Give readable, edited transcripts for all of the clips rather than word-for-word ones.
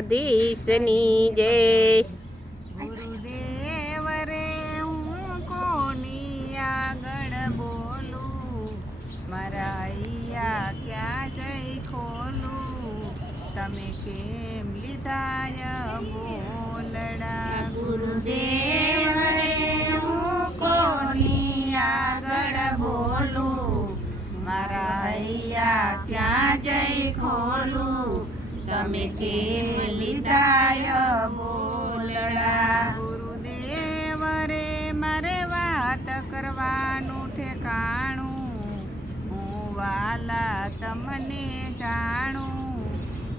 દ્વારકાધીશની જય। ગુરુદેવ રે હું કોની આગળ બોલું, મારા અહીંયા ક્યાં જઈ ખોલું, તમે કેમ લીધાય બોલડા। ગુરુદેવ રે હું કોની આગળ બોલું, મારા અહીંયા ક્યાં જઈ ખોલું, તમે કેમ લીધાય બોલડા। ગુરુદેવ રે મારે વાત કરવાનું ઠેકાણું, હું વાલા તમને જાણું,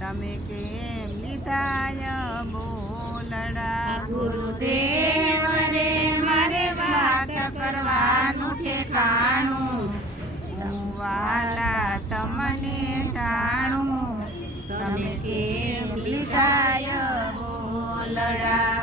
તમે કેમ લીધાય બોલડા। ગુરુદેવ રે મારે વાત કરવાનું ઠેકાણું, હું વાલા તમને જાણું, તમે કેમ લીધાય બોલડા।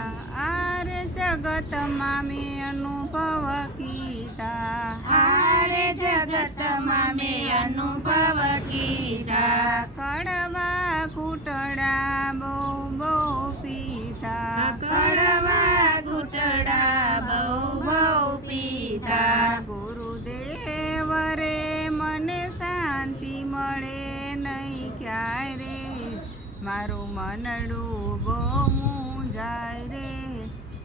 આરે જગતમાં મેં અનુભવ કીધા, આરે જગતમાં મેં અનુભવ કીધા, કડવા ઘૂંટડા બહુ બહુ પીધા, કડવા ઘૂંટડા બહુ બહુ પીધા। ગુરુદેવ રે મને શાંતિ મળે નહીં ક્યાંય રે, મારું મનડું બહુ મૂંઝાય રે,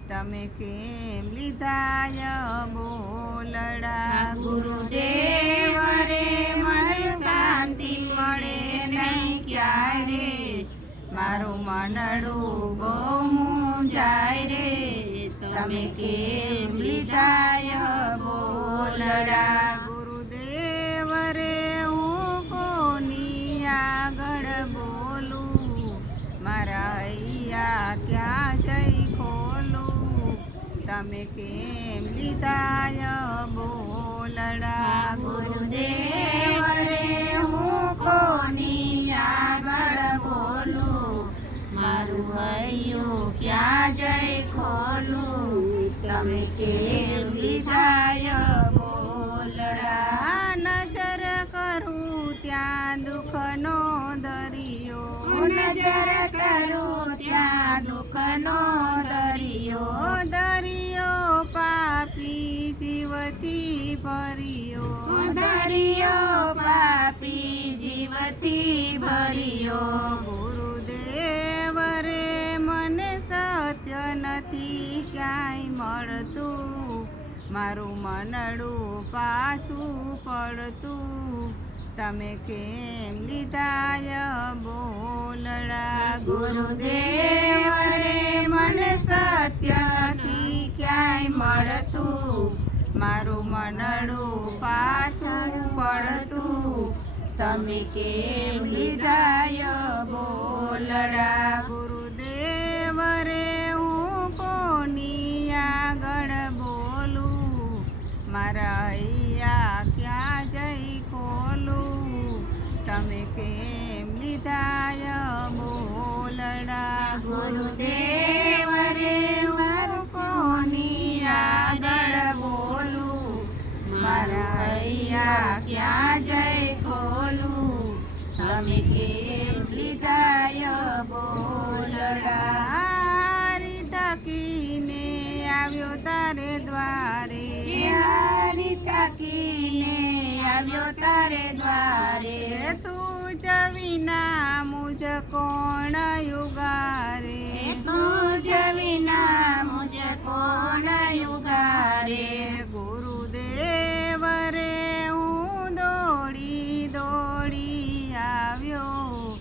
તમે કેમ લીધાય બોલડા। ગુરુદેવ રે મને શાંતિ મળે નહીં ક્યાંય રે, મારું મનડું બહુ મૂંઝાય રે, તમે કેમ લીધાય બોલડા। ગુરુદેવ રે હું કોની આગળ બોલું, મારા અહીંયા ક્યાં જઈ ખોલું, તમે કેમ લીધાય બોલડા। ગુરુદેવ રે હું કોની આગળ બોલું, મારું હૈયું ક્યાં જઈ ખોલું, તમે કેમ લીધાય બોલડા। નજર કરું ત્યાં દુઃખનો દરિયો, નજર કરું ત્યાં દુઃખનો દરિયો, દરિયો પાપી જીવથી ભર્યો, દરિયો પાપી જીવથી ભર્યો। ગુરુદેવ રે મને સત્ય નથી ક્યાંય મળતું, મારું મનડું પાછું પડતું, તમે કેમ લીધાય બોલડા। ગુરુદેવ રે મને સત્યથી ક્યાંય મળતું, મારું મનડું પાછું પડતું, તમે કેમ લીધાય બોલડા। ગુરુદેવ રે હું કોની આગળ બોલું, મારા અહીંયા ક્યાં જઈ ખોલું, તમે કેમ લીધાય બોલડા। ગુરુદેવ રે હું કોની આગળ બોલું, મારા અહીંયા ક્યાં જઈ ખોલું, તમે કેમ લીધાય બોલડા। હારી તકીને આવ્યો તારે દ્વારે, હારી તકીને આવ્યો તારે દ્વારે, તું જ વિના મુજ કોણ યુગારે, તું જ વિના મુજ કોણ યુગારે। ગુરુદેવ રે હું દોડી દોડી આવ્યો,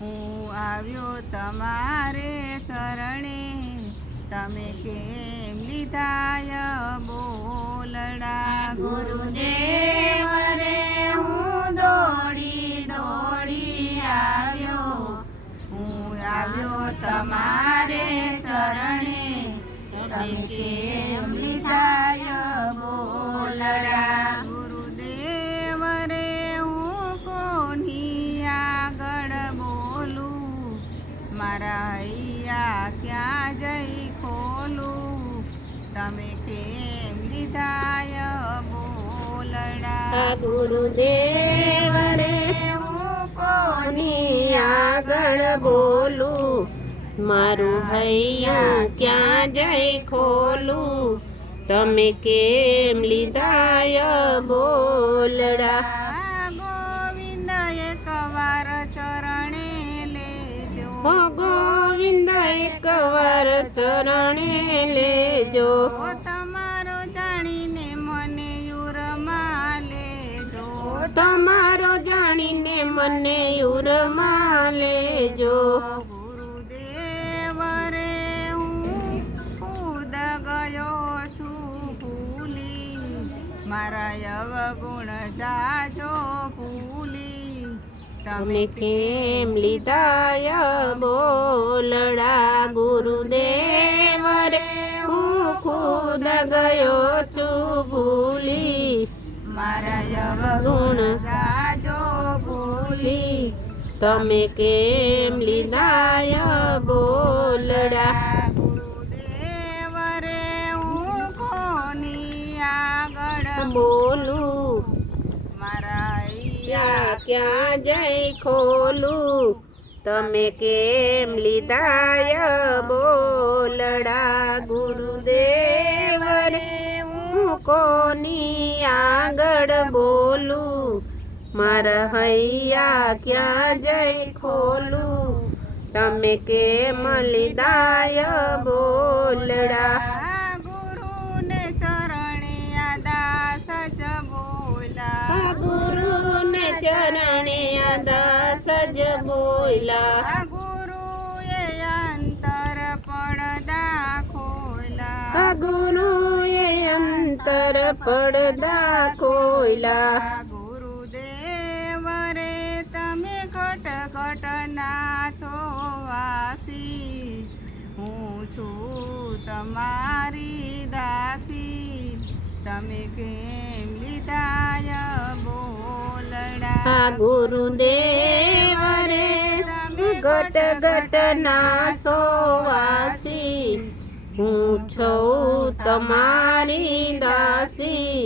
હું આવ્યો તમારે ચરણે, તમે કેમ લીધાય બોલડા। ગુરુદેવ રે હું દોડી દોડી આવ્યો, હું આવ્યો તમારે ચરણે, તમે કેમ લીધાય બોલડા। ગુરુદેવ રે હું કોની આગળ બોલું, મારા અહીંયા ક્યાં જઈ ખોલું, તમે કેમ લીધાય બોલડા। ગુરુદેવ રે હું કોની આગળ બોલું, મારું હૈયું ક્યાં જઈ ખોલું, તમે કેમ લીધાય બોલડા. ગોવિંદ એકવાર ચરણે લેજો, હો ગોવિંદ એકવાર ચરણે લેજો, તમારો જાણીને મને યુરમાં લેજો, તમારો જાણીને મને ઉરમાં લેજો. ગુરુદેવ રે હું ખુદ ગયો છું ભૂલી, મારા અવગુણ જાજો ભૂલી, તમે કેમ લીધાય બોલડા. ગુરુદેવ રે હું ખુદ ગયો છું ભૂલી, મારા અવગુણ જાજો ભૂલી, તમે કેમ લીધાય બોલડા. ગુરુદેવ રે હું કોની આગળ બોલું, મારા ક્યાં ક્યાં જઈ ખોલું, તમે કેમ લીધાય બોલડા. ગુરુદેવ રે હું કોની આગળ બોલું, મારા હૈયા ક્યાં જઈ ખોલું, તમે કેમ લીધાય બોલડા. ગુરુને ચરણે આ દાસ જ બોલા, ગુરુને ચરણે આ દાસ જ બોલ્યા. ગુરુએ અંતર પડદા ખોલા, ગુરુએ અંતર પડદા ખોલ્યા. ગુરુદેવ રે તમે ઘટ ઘટના છો વાસી, હું છું તમારી દાસી, તમે કેમ લીધાય બોલડા. ગુરુદેવ રે ગટ ગટ ના સોવાસી, હું છું તમારી દાસી,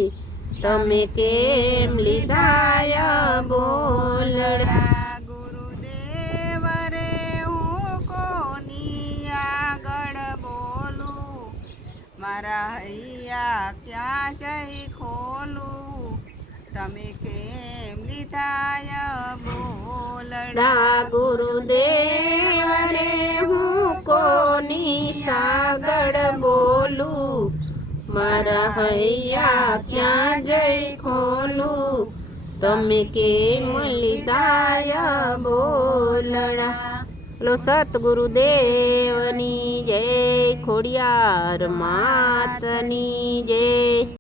તમે કેમ લીધાય બોલડા. ગુરુદેવ રે હું કોની આગળ બોલું, મારા હૈયા ક્યાં જઈ ખોલું, તમે કેમ લીધાય બોલડા. ગુરુદેવ રે હું કોની સાગળ બોલું, મારા હૈયા ક્યાં જઈ ખોલું, તમે કેમ લીધાય બોલડા. લો સતગુરુદેવની જય, ખોડિયાર માતની જય.